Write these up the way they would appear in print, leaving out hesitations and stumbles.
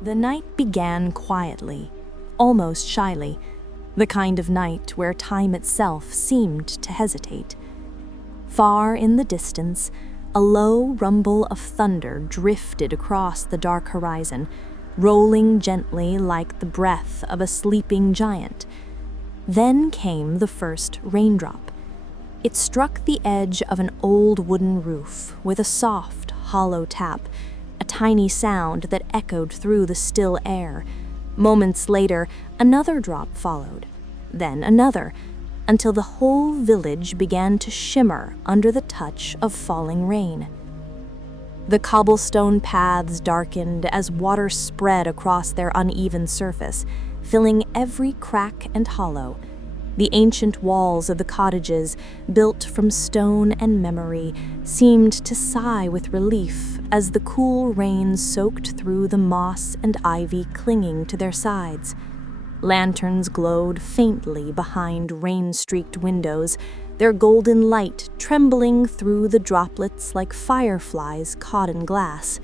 The night began quietly, almost shyly, the kind of night where time itself seemed to hesitate. Far in the distance, a low rumble of thunder drifted across the dark horizon, rolling gently like the breath of a sleeping giant. Then came the first raindrop. It struck the edge of an old wooden roof with a soft, hollow tap, a tiny sound that echoed through the still air. Moments later, another drop followed, then another, until the whole village began to shimmer under the touch of falling rain. The cobblestone paths darkened as water spread across their uneven surface, filling every crack and hollow. The ancient walls of the cottages, built from stone and memory, seemed to sigh with relief as the cool rain soaked through the moss and ivy clinging to their sides. Lanterns glowed faintly behind rain-streaked windows, their golden light trembling through the droplets like fireflies caught in glass.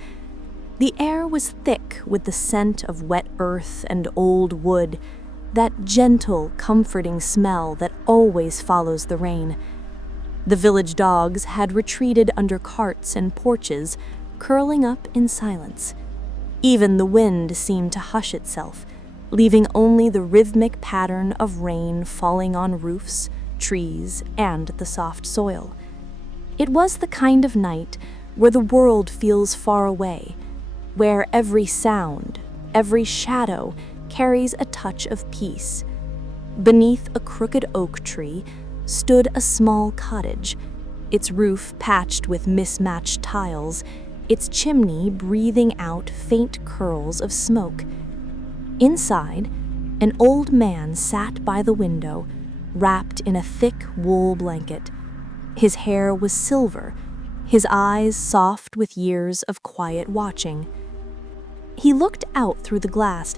The air was thick with the scent of wet earth and old wood, that gentle, comforting smell that always follows the rain. The village dogs had retreated under carts and porches, curling up in silence. Even the wind seemed to hush itself, leaving only the rhythmic pattern of rain falling on roofs, trees, and the soft soil. It was the kind of night where the world feels far away, where every sound, every shadow, carries a touch of peace. Beneath a crooked oak tree stood a small cottage, its roof patched with mismatched tiles, its chimney breathing out faint curls of smoke. Inside, an old man sat by the window, wrapped in a thick wool blanket. His hair was silver, his eyes soft with years of quiet watching. He looked out through the glass,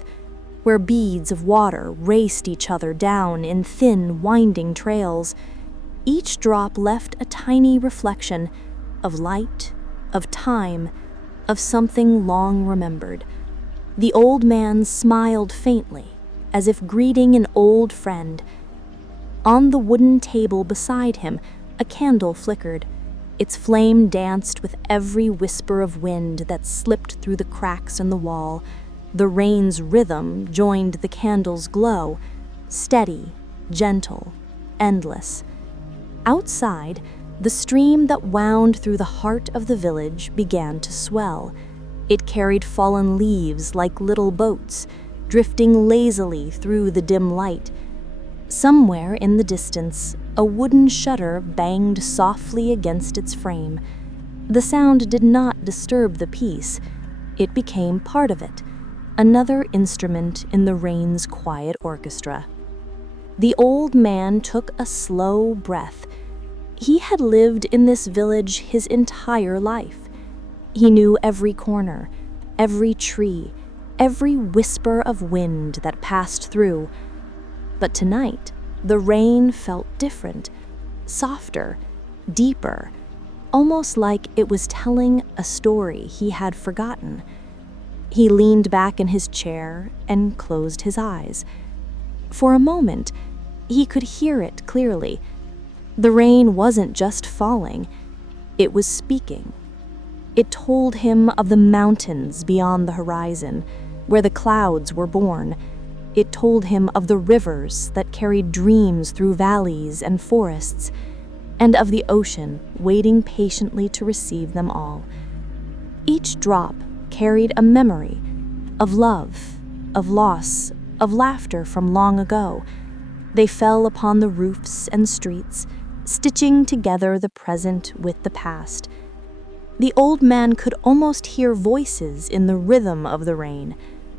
where beads of water raced each other down in thin, winding trails. Each drop left a tiny reflection of light, of time, of something long remembered. The old man smiled faintly, as if greeting an old friend. On the wooden table beside him, a candle flickered. Its flame danced with every whisper of wind that slipped through the cracks in the wall. The rain's rhythm joined the candle's glow, steady, gentle, endless. Outside, the stream that wound through the heart of the village began to swell. It carried fallen leaves like little boats, drifting lazily through the dim light. Somewhere in the distance, a wooden shutter banged softly against its frame. The sound did not disturb the peace. It became part of it, another instrument in the rain's quiet orchestra. The old man took a slow breath. He had lived in this village his entire life. He knew every corner, every tree, every whisper of wind that passed through. But tonight, the rain felt different, softer, deeper, almost like it was telling a story he had forgotten. He leaned back in his chair and closed his eyes. For a moment, he could hear it clearly. The rain wasn't just falling, it was speaking. It told him of the mountains beyond the horizon, where the clouds were born. It told him of the rivers that carried dreams through valleys and forests, and of the ocean waiting patiently to receive them all. Each drop carried a memory of love, of loss, of laughter from long ago. They fell upon the roofs and streets, stitching together the present with the past. The old man could almost hear voices in the rhythm of the rain,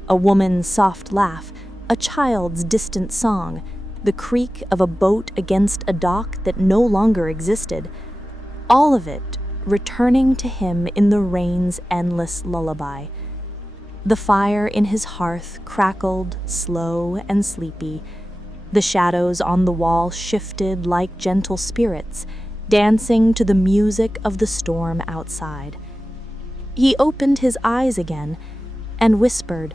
a woman's soft laugh, a child's distant song, the creak of a boat against a dock that no longer existed. All of it returning to him in the rain's endless lullaby. The fire in his hearth crackled, slow and sleepy. The shadows on the wall shifted like gentle spirits, dancing to the music of the storm outside. He opened his eyes again and whispered,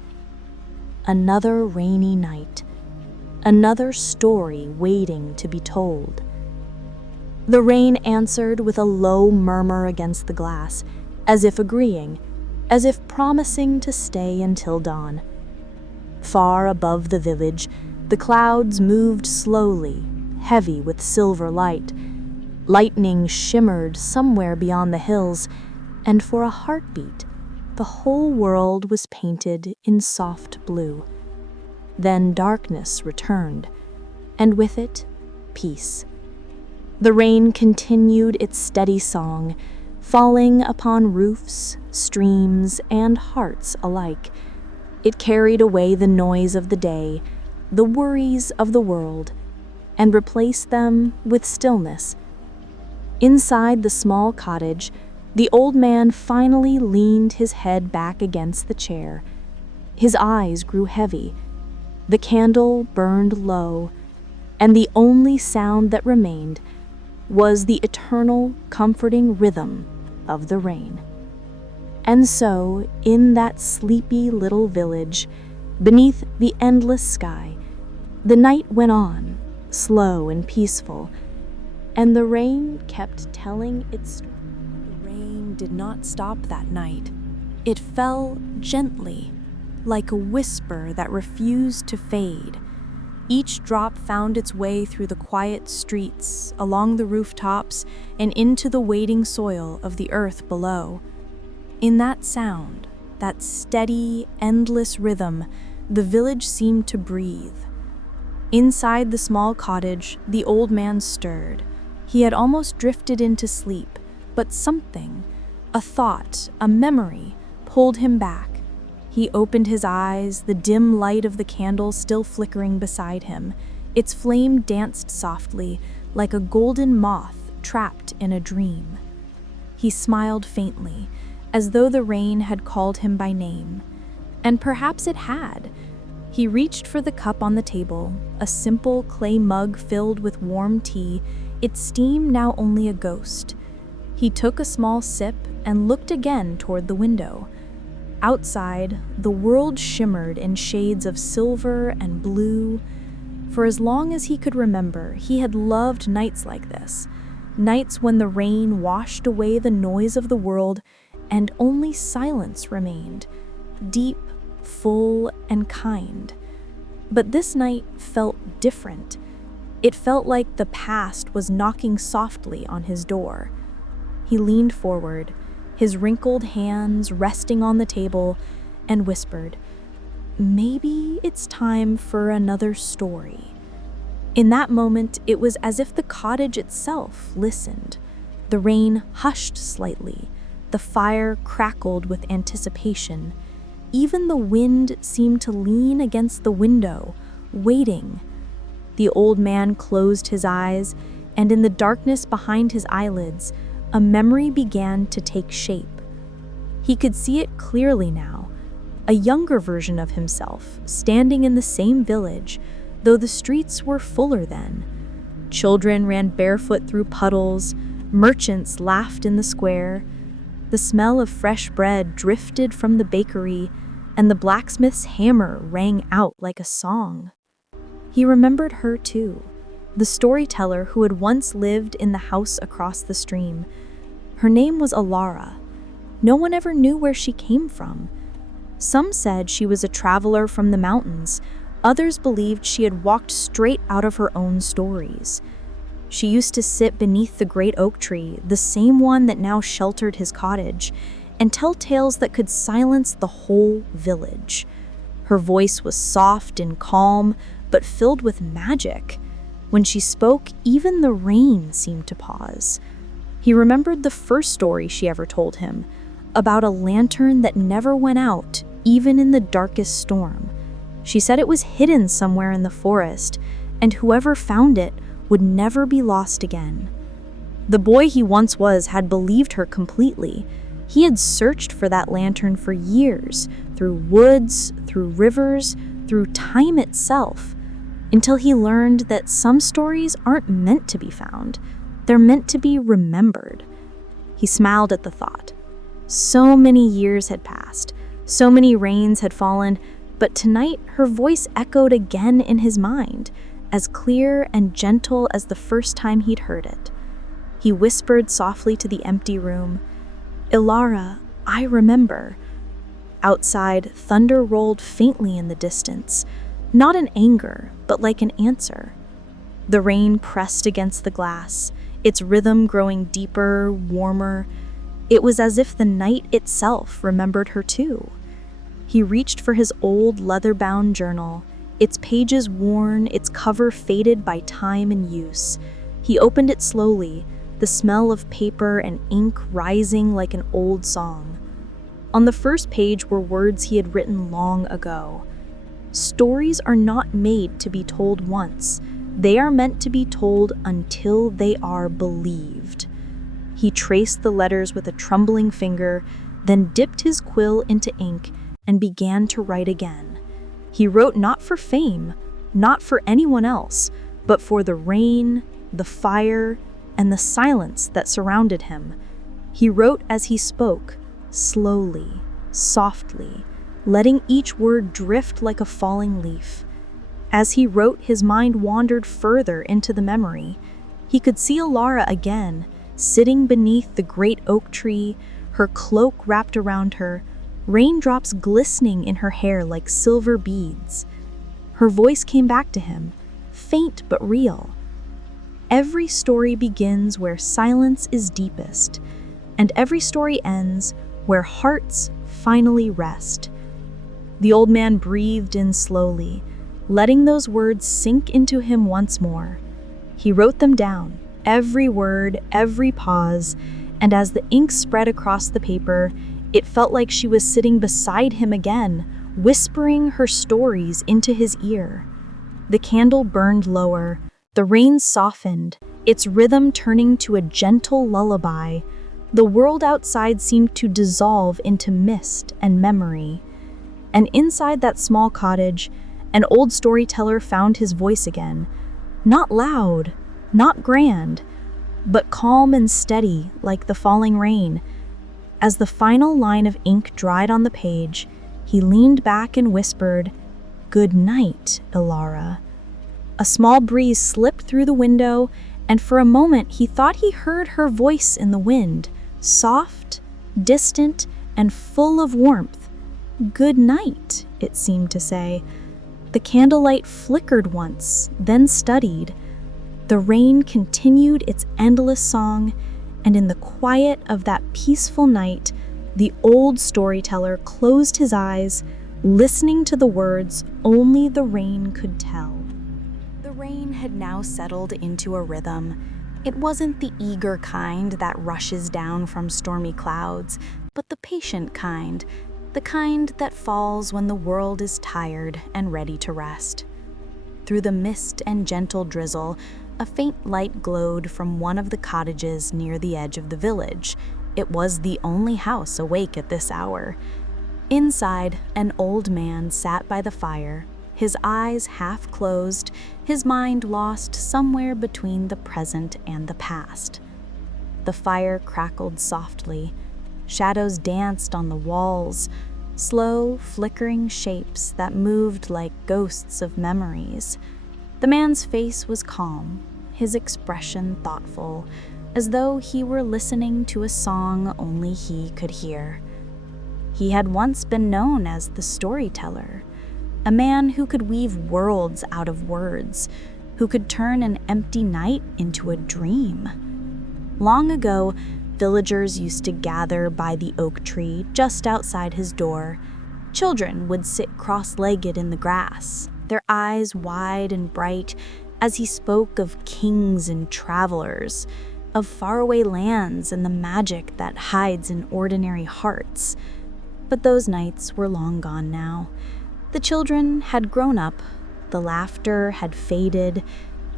Another rainy night. Another story waiting to be told. The rain answered with a low murmur against the glass, as if agreeing, as if promising to stay until dawn. Far above the village, the clouds moved slowly, heavy with silver light. Lightning shimmered somewhere beyond the hills, and for a heartbeat, the whole world was painted in soft blue. Then darkness returned, and with it, peace. The rain continued its steady song, falling upon roofs, streams, and hearts alike. It carried away the noise of the day, the worries of the world, and replaced them with stillness. Inside the small cottage, the old man finally leaned his head back against the chair. His eyes grew heavy. The candle burned low, and the only sound that remained was the eternal, comforting rhythm of the rain. And so, in that sleepy little village, beneath the endless sky, the night went on, slow and peaceful, and the rain kept telling its story. The rain did not stop that night. It fell gently, like a whisper that refused to fade. Each drop found its way through the quiet streets, along the rooftops, and into the waiting soil of the earth below. In that sound, that steady, endless rhythm, the village seemed to breathe. Inside the small cottage, the old man stirred. He had almost drifted into sleep, but something, a thought, a memory, pulled him back. He opened his eyes, the dim light of the candle still flickering beside him. Its flame danced softly, like a golden moth trapped in a dream. He smiled faintly, as though the rain had called him by name. And perhaps it had. He reached for the cup on the table, a simple clay mug filled with warm tea, its steam now only a ghost. He took a small sip and looked again toward the window. Outside, the world shimmered in shades of silver and blue. For as long as he could remember, he had loved nights like this, nights when the rain washed away the noise of the world and only silence remained, deep, full, and kind. But this night felt different. It felt like the past was knocking softly on his door. He leaned forward, his wrinkled hands resting on the table, and whispered, "Maybe it's time for another story." In that moment, it was as if the cottage itself listened. The rain hushed slightly. The fire crackled with anticipation. Even the wind seemed to lean against the window, waiting. The old man closed his eyes, and in the darkness behind his eyelids, a memory began to take shape. He could see it clearly now, a younger version of himself, standing in the same village, though the streets were fuller then. Children ran barefoot through puddles, merchants laughed in the square. The smell of fresh bread drifted from the bakery, and the blacksmith's hammer rang out like a song. He remembered her too, the storyteller who had once lived in the house across the stream. Her name was Alara. No one ever knew where she came from. Some said she was a traveler from the mountains. Others believed she had walked straight out of her own stories. She used to sit beneath the great oak tree, the same one that now sheltered his cottage, and tell tales that could silence the whole village. Her voice was soft and calm, but filled with magic. When she spoke, even the rain seemed to pause. He remembered the first story she ever told him, about a lantern that never went out, even in the darkest storm. She said it was hidden somewhere in the forest, and whoever found it would never be lost again. The boy he once was had believed her completely. He had searched for that lantern for years, through woods, through rivers, through time itself, until he learned that some stories aren't meant to be found. They're meant to be remembered. He smiled at the thought. So many years had passed, so many rains had fallen, But tonight, her voice echoed again in his mind, as clear and gentle as the first time he'd heard it. He whispered softly to the empty room, "Ilara, I remember." Outside, thunder rolled faintly in the distance, not in anger, but like an answer. The rain pressed against the glass, its rhythm growing deeper, warmer. It was as if the night itself remembered her too. He reached for his old leather-bound journal, its pages worn, its cover faded by time and use. He opened it slowly, the smell of paper and ink rising like an old song. On the first page were words he had written long ago. Stories are not made to be told once. They are meant to be told until they are believed. He traced the letters with a trembling finger, then dipped his quill into ink and began to write again. He wrote not for fame, not for anyone else, but for the rain, the fire, and the silence that surrounded him. He wrote as he spoke, slowly, softly, letting each word drift like a falling leaf. As he wrote, his mind wandered further into the memory. He could see Ilara again, sitting beneath the great oak tree, her cloak wrapped around her, raindrops glistening in her hair like silver beads. Her voice came back to him, faint but real. Every story begins where silence is deepest, and every story ends where hearts finally rest. The old man breathed in slowly, letting those words sink into him once more. He wrote them down, every word, every pause, and as the ink spread across the paper, it felt like she was sitting beside him again, whispering her stories into his ear. The candle burned lower, the rain softened, its rhythm turning to a gentle lullaby. The world outside seemed to dissolve into mist and memory. And inside that small cottage, an old storyteller found his voice again. Not loud, not grand, but calm and steady like the falling rain. As the final line of ink dried on the page, he leaned back and whispered, "Good night, Ilara." A small breeze slipped through the window, and for a moment he thought he heard her voice in the wind, soft, distant, and full of warmth. "Good night," it seemed to say. The candlelight flickered once, then steadied. The rain continued its endless song, and in the quiet of that peaceful night, the old storyteller closed his eyes, listening to the words only the rain could tell. The rain had now settled into a rhythm. It wasn't the eager kind that rushes down from stormy clouds, but the patient kind, the kind that falls when the world is tired and ready to rest. Through the mist and gentle drizzle, a faint light glowed from one of the cottages near the edge of the village. It was the only house awake at this hour. Inside, an old man sat by the fire, his eyes half closed, his mind lost somewhere between the present and the past. The fire crackled softly. Shadows danced on the walls, slow, flickering shapes that moved like ghosts of memories. The man's face was calm, his expression thoughtful, as though he were listening to a song only he could hear. He had once been known as the storyteller, a man who could weave worlds out of words, who could turn an empty night into a dream. Long ago, villagers used to gather by the oak tree just outside his door. Children would sit cross-legged in the grass, their eyes wide and bright, as he spoke of kings and travelers, of faraway lands and the magic that hides in ordinary hearts. But those nights were long gone now. The children had grown up, the laughter had faded,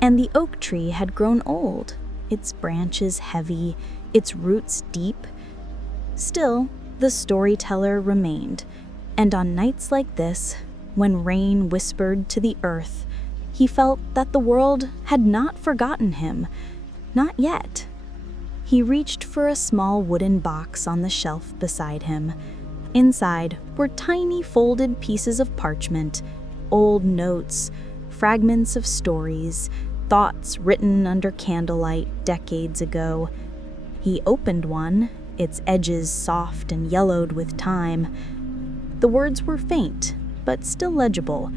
and the oak tree had grown old, its branches heavy, its roots deep. Still, the storyteller remained, and on nights like this, when rain whispered to the earth, he felt that the world had not forgotten him, not yet. He reached for a small wooden box on the shelf beside him. Inside were tiny folded pieces of parchment, old notes, fragments of stories, thoughts written under candlelight decades ago. He opened one, its edges soft and yellowed with time. The words were faint, but still legible.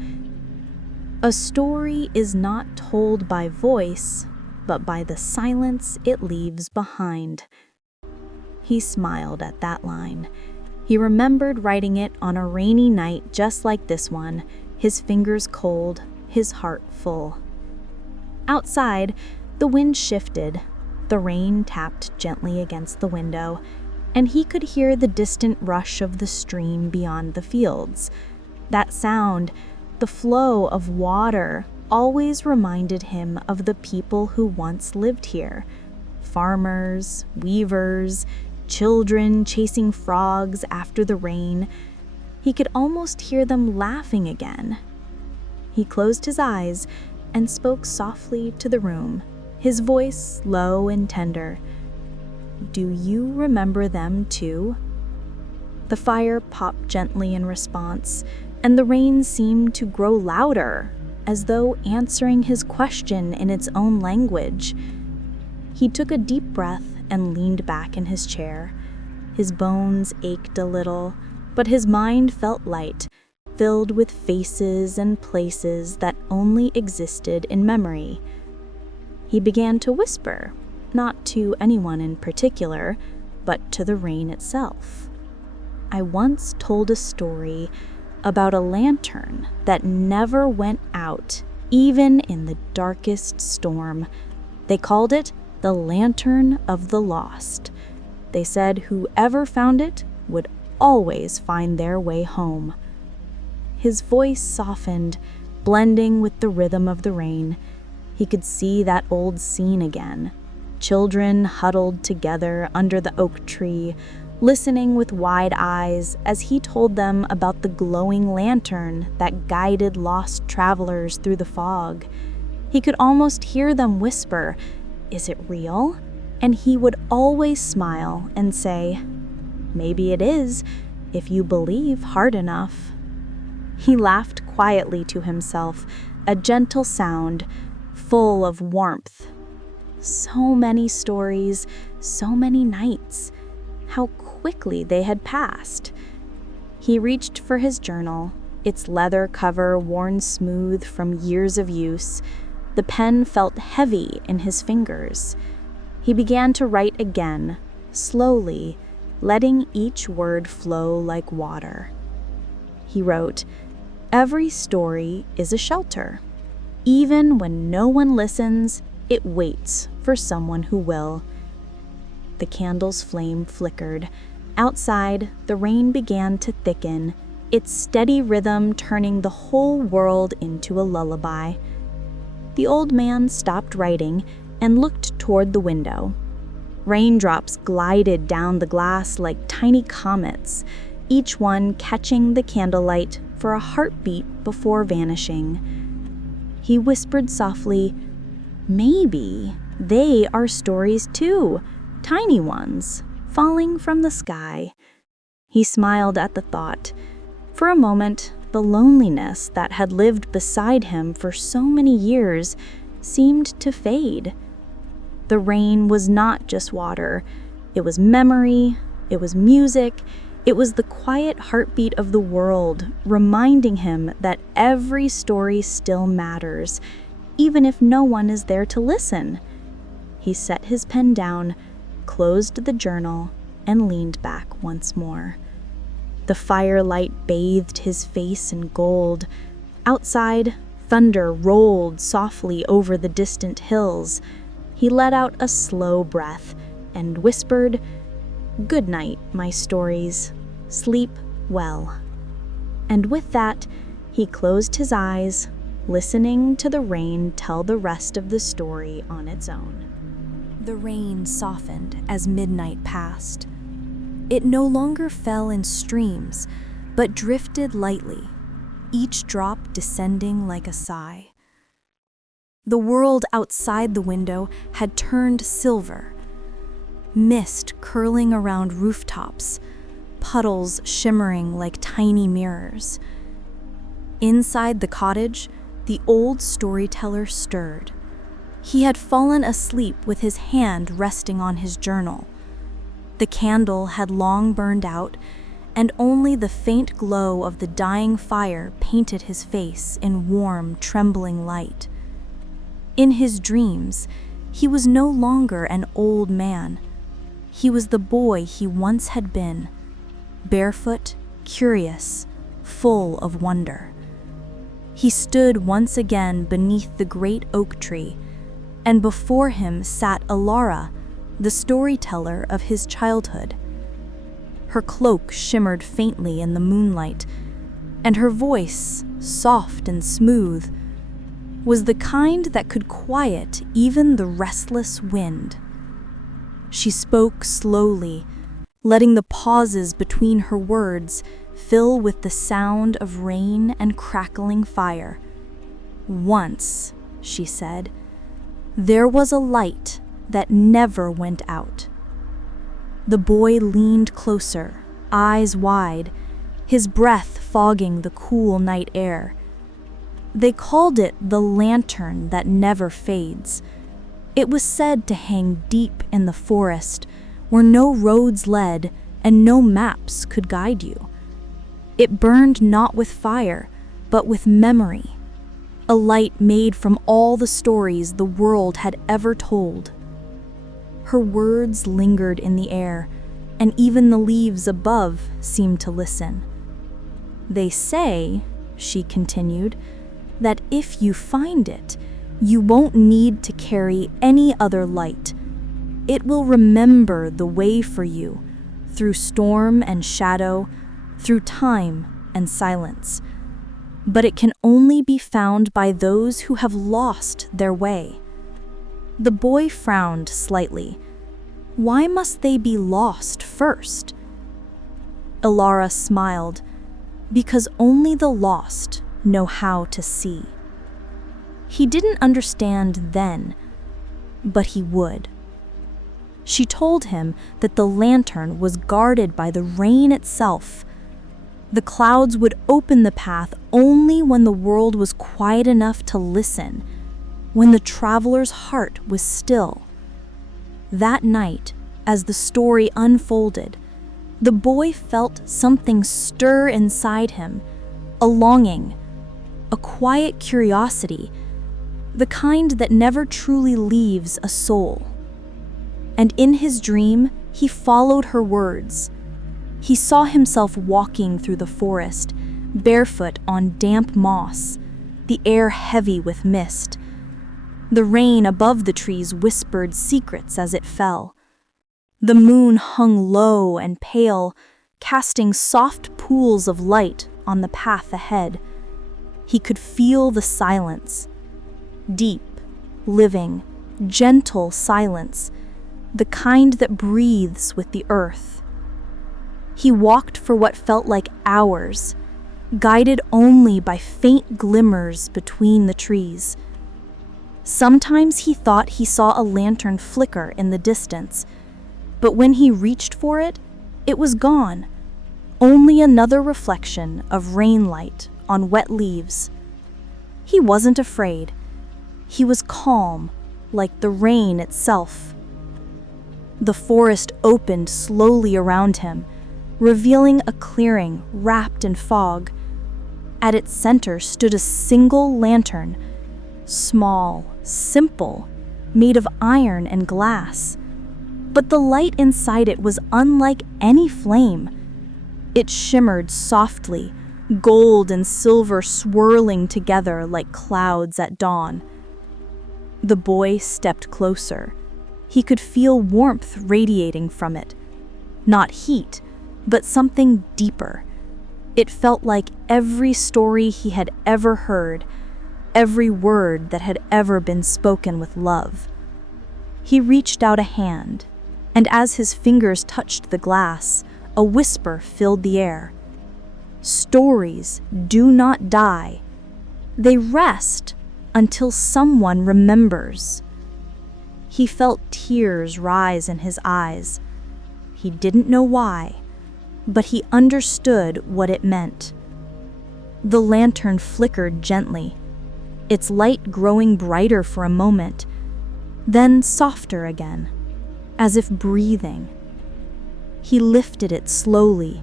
A story is not told by voice, but by the silence it leaves behind. He smiled at that line. He remembered writing it on a rainy night just like this one, his fingers cold, his heart full. Outside, the wind shifted. The rain tapped gently against the window, and he could hear the distant rush of the stream beyond the fields. That sound, the flow of water, always reminded him of the people who once lived here. Farmers, weavers, children chasing frogs after the rain. He could almost hear them laughing again. He closed his eyes and spoke softly to the room, his voice low and tender. "Do you remember them too?" The fire popped gently in response, and the rain seemed to grow louder, as though answering his question in its own language. He took a deep breath and leaned back in his chair. His bones ached a little, but his mind felt light, filled with faces and places that only existed in memory. He began to whisper, not to anyone in particular, but to the rain itself. "I once told a story about a lantern that never went out, even in the darkest storm. They called it the Lantern of the Lost. They said whoever found it would always find their way home." His voice softened, blending with the rhythm of the rain. He could see that old scene again. Children huddled together under the oak tree, listening with wide eyes as he told them about the glowing lantern that guided lost travelers through the fog. He could almost hear them whisper, "Is it real?" And he would always smile and say, "Maybe it is, if you believe hard enough." He laughed quietly to himself, a gentle sound, full of warmth. So many stories, so many nights. How quickly they had passed. He reached for his journal, its leather cover worn smooth from years of use. The pen felt heavy in his fingers. He began to write again, slowly, letting each word flow like water. He wrote, "Every story is a shelter. Even when no one listens, it waits for someone who will." The candle's flame flickered. Outside, the rain began to thicken, its steady rhythm turning the whole world into a lullaby. The old man stopped writing and looked toward the window. Raindrops glided down the glass like tiny comets, each one catching the candlelight for a heartbeat before vanishing. He whispered softly, "Maybe they are stories too, tiny ones, falling from the sky." He smiled at the thought. For a moment, the loneliness that had lived beside him for so many years seemed to fade. The rain was not just water. It was memory, it was music, it was the quiet heartbeat of the world, reminding him that every story still matters, even if no one is there to listen. He set his pen down, closed the journal, and leaned back once more. The firelight bathed his face in gold. Outside, thunder rolled softly over the distant hills. He let out a slow breath and whispered, "Good night, my stories. Sleep well." And with that, he closed his eyes, listening to the rain tell the rest of the story on its own. The rain softened as midnight passed. It no longer fell in streams, but drifted lightly, each drop descending like a sigh. The world outside the window had turned silver, mist curling around rooftops, puddles shimmering like tiny mirrors. Inside the cottage, the old storyteller stirred. He had fallen asleep with his hand resting on his journal. The candle had long burned out, and only the faint glow of the dying fire painted his face in warm, trembling light. In his dreams, he was no longer an old man. He was the boy he once had been, barefoot, curious, full of wonder. He stood once again beneath the great oak tree, and before him sat Alara, the storyteller of his childhood. Her cloak shimmered faintly in the moonlight, and her voice, soft and smooth, was the kind that could quiet even the restless wind. She spoke slowly, letting the pauses between her words fill with the sound of rain and crackling fire. "Once," she said, "there was a light that never went out." The boy leaned closer, eyes wide, his breath fogging the cool night air. They called it the lantern that never fades. It was said to hang deep in the forest, where no roads led and no maps could guide you. It burned not with fire, but with memory, a light made from all the stories the world had ever told. Her words lingered in the air, and even the leaves above seemed to listen. "They say," she continued, "that if you find it, you won't need to carry any other light. It will remember the way for you, through storm and shadow, through time and silence. But it can only be found by those who have lost their way." The boy frowned slightly. Why must they be lost first? Alara smiled, because only the lost know how to see. He didn't understand then, but he would. She told him that the lantern was guarded by the rain itself. The clouds would open the path only when the world was quiet enough to listen, when the traveler's heart was still. That night, as the story unfolded, the boy felt something stir inside him, a longing, a quiet curiosity, the kind that never truly leaves a soul. And in his dream, he followed her words. He saw himself walking through the forest, barefoot on damp moss, the air heavy with mist. The rain above the trees whispered secrets as it fell. The moon hung low and pale, casting soft pools of light on the path ahead. He could feel the silence. Deep, living, gentle silence, the kind that breathes with the earth. He walked for what felt like hours, guided only by faint glimmers between the trees. Sometimes he thought he saw a lantern flicker in the distance, but when he reached for it, it was gone, only another reflection of rainlight on wet leaves. He wasn't afraid. He was calm, like the rain itself. The forest opened slowly around him, revealing a clearing wrapped in fog. At its center stood a single lantern, small, simple, made of iron and glass. But the light inside it was unlike any flame. It shimmered softly, gold and silver swirling together like clouds at dawn. The boy stepped closer. He could feel warmth radiating from it. Not heat, but something deeper. It felt like every story he had ever heard, every word that had ever been spoken with love. He reached out a hand, and as his fingers touched the glass, a whisper filled the air. Stories do not die. They rest until someone remembers. He felt tears rise in his eyes. He didn't know why, but he understood what it meant. The lantern flickered gently, its light growing brighter for a moment, then softer again, as if breathing. He lifted it slowly,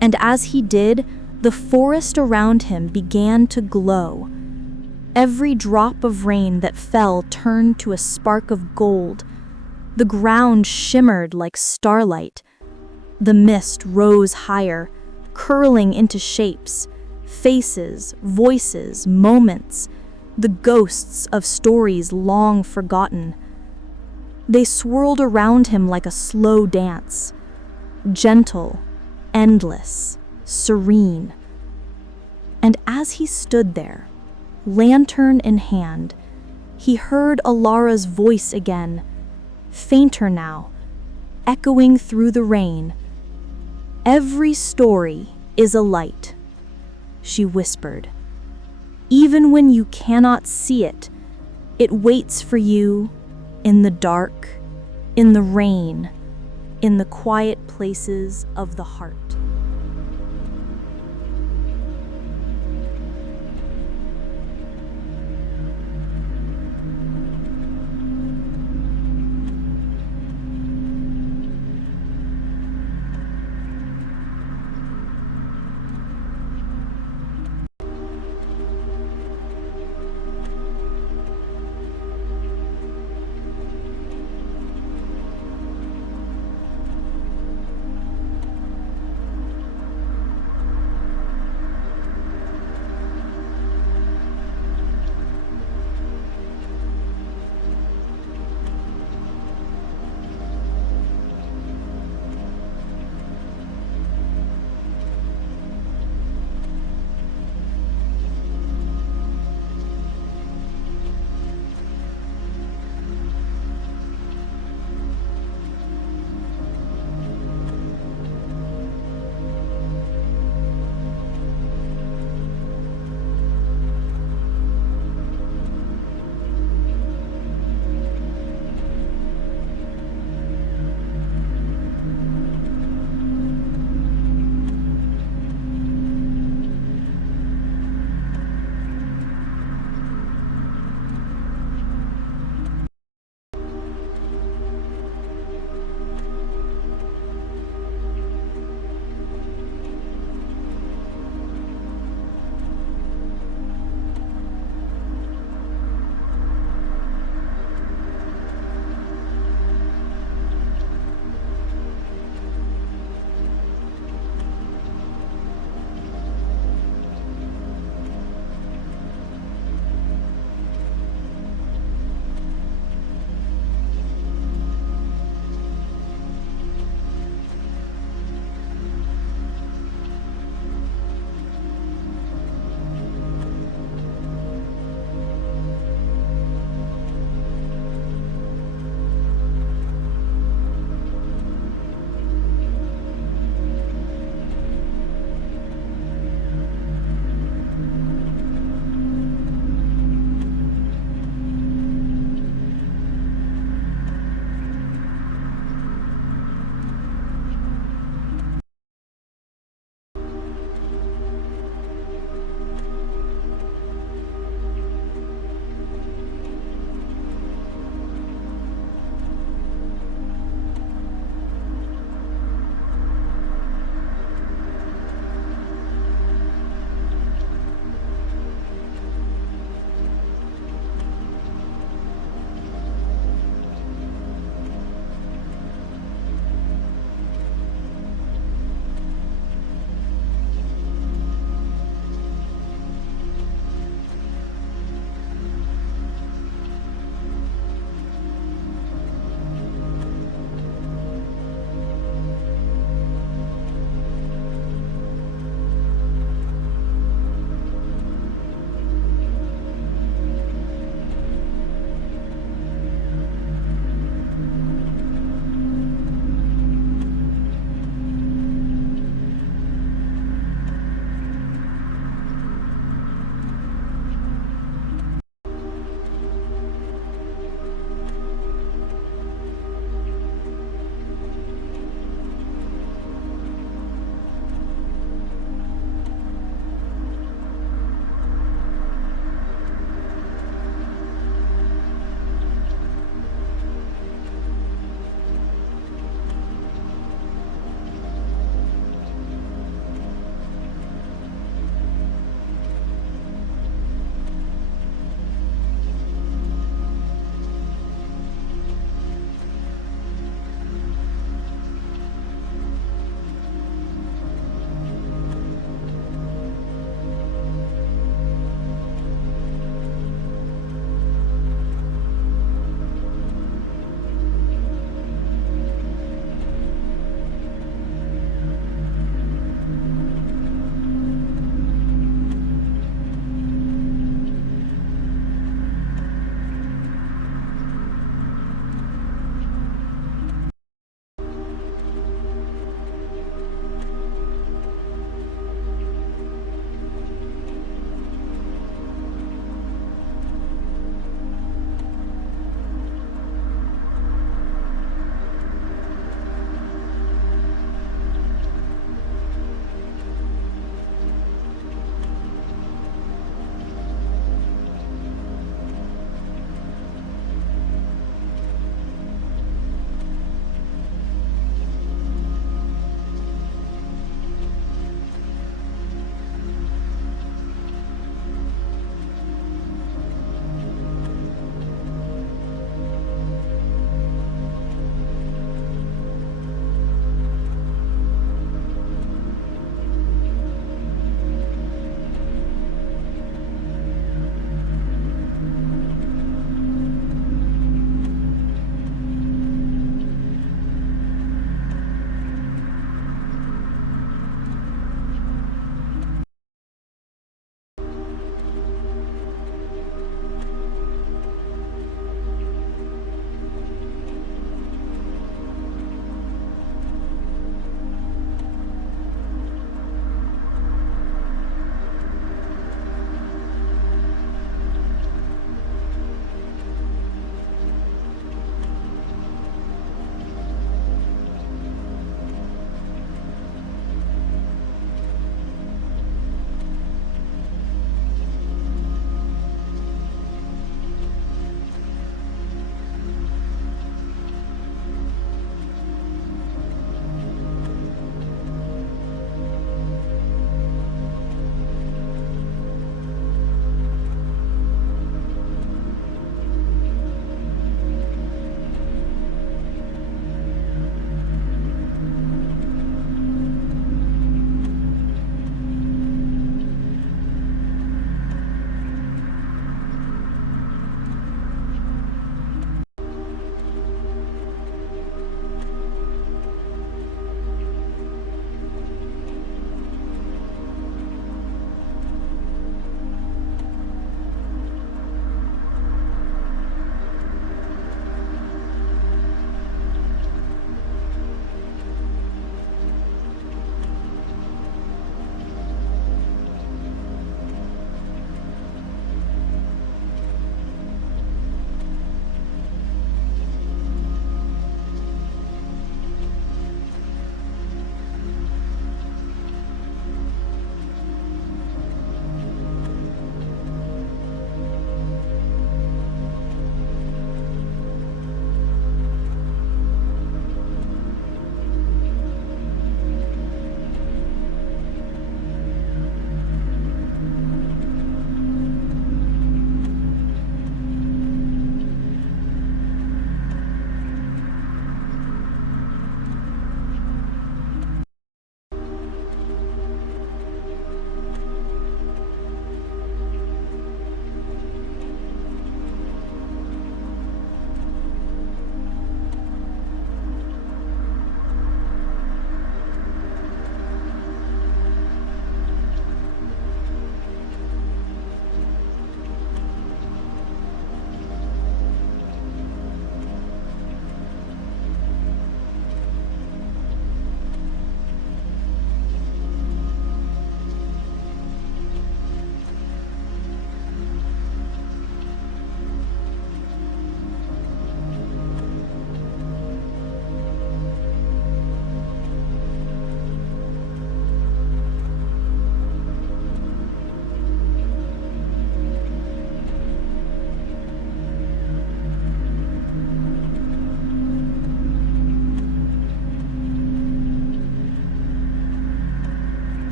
and as he did, the forest around him began to glow. Every drop of rain that fell turned to a spark of gold. The ground shimmered like starlight. The mist rose higher, curling into shapes, faces, voices, moments, the ghosts of stories long forgotten. They swirled around him like a slow dance, gentle, endless, serene. And as he stood there, lantern in hand, he heard Alara's voice again, fainter now, echoing through the rain. "Every story is a light," she whispered. "Even when you cannot see it, it waits for you in the dark, in the rain, in the quiet places of the heart."